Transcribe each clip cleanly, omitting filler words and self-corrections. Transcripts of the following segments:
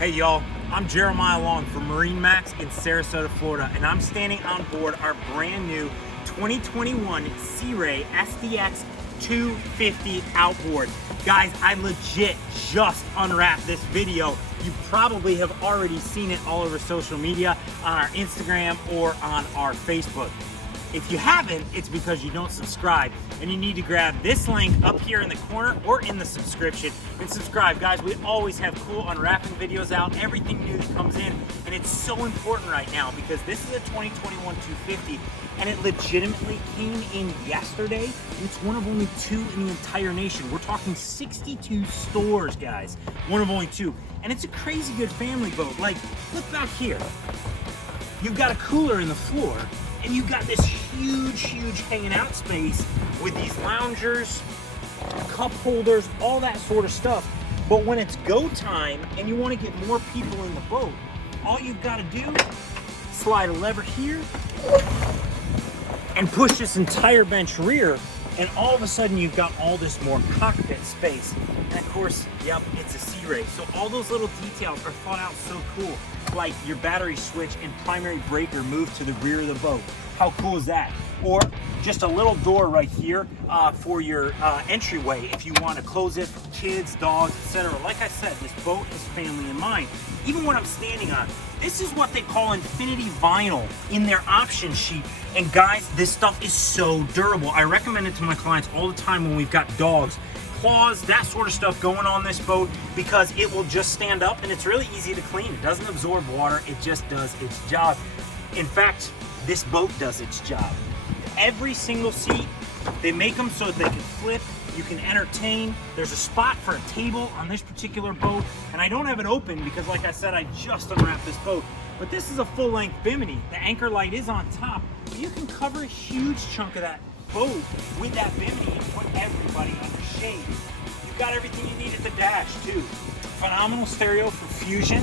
Hey y'all, I'm Jeremiah Long from MarineMax in Sarasota, Florida, and I'm standing on board our brand new 2021 Sea Ray SDX 250 outboard. Guys, I legit just unwrapped this video. You probably have already seen it all over social media, on our Instagram or on our Facebook. If you haven't, it's because you don't subscribe, and you need to grab this link up here in the corner or in the subscription and subscribe. Guys, we always have cool unwrapping videos out, everything new that comes in, and it's so important right now because this is a 2021 250 and it legitimately came in yesterday, and it's one of only 2 in the entire nation. We're talking 62 stores, guys, one of only 2, and it's a crazy good family boat. Like, look back here. You've got a cooler in the floor, and you've got this huge hanging out space with these loungers, cup holders, all that sort of stuff. But when it's go time and you want to get more people in the boat, all you've got to do, slide a lever here and push this entire bench rear, and all of a sudden you've got all this more cockpit space. And of course, yep, it's a Sea Ray. So all those little details are thought out so cool. Like your battery switch and primary breaker move to the rear of the boat. How cool is that? Or just a little door right here for your entryway if you want to close it for kids, dogs, etc. Like I said, this boat is family in mind. Even what I'm standing on, this is what they call infinity vinyl in their option sheet. And guys, this stuff is so durable. I recommend it to my clients all the time when we've got dogs, claws, that sort of stuff going on this boat, because it will just stand up and it's really easy to clean. It doesn't absorb water, it just does its job. In fact, this boat does its job. Every single seat, they make them so that they can flip, you can entertain. There's a spot for a table on this particular boat, and I don't have it open because, like I said, I just unwrapped this boat. But this is a full-length bimini. The anchor light is on top, but you can cover a huge chunk of that boat with that bimini and put everybody under shade. You've got everything you need at the dash too. Phenomenal stereo for fusion,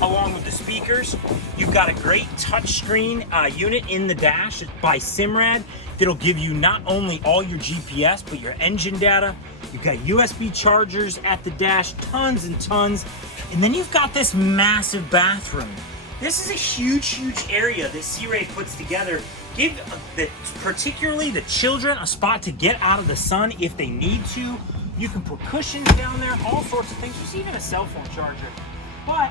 along with the speakers. You've got a great touchscreen unit in the dash by Simrad that'll give you not only all your GPS, but your engine data. You've got USB chargers at the dash, tons and tons. And then you've got this massive bathroom. This is a huge area that Sea Ray puts together. Give particularly the children a spot to get out of the sun if they need to. You can put cushions down there, all sorts of things. There's even a cell phone charger. But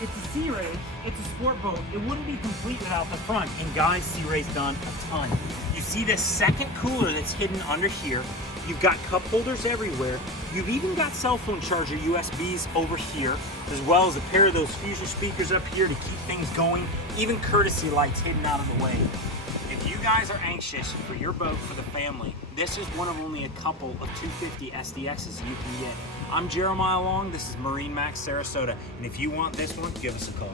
it's a Sea Ray, it's a sport boat. It wouldn't be complete without the front. And guys, Sea Ray's done a ton. You see this second cooler that's hidden under here. You've got cup holders everywhere. You've even got cell phone charger USBs over here, as well as a pair of those Fusion speakers up here to keep things going, even courtesy lights hidden out of the way. If you guys are anxious for your boat for the family, this is one of only a couple of 250 SDXs you can get. I'm Jeremiah Long, this is MarineMax Sarasota, and if you want this one, give us a call.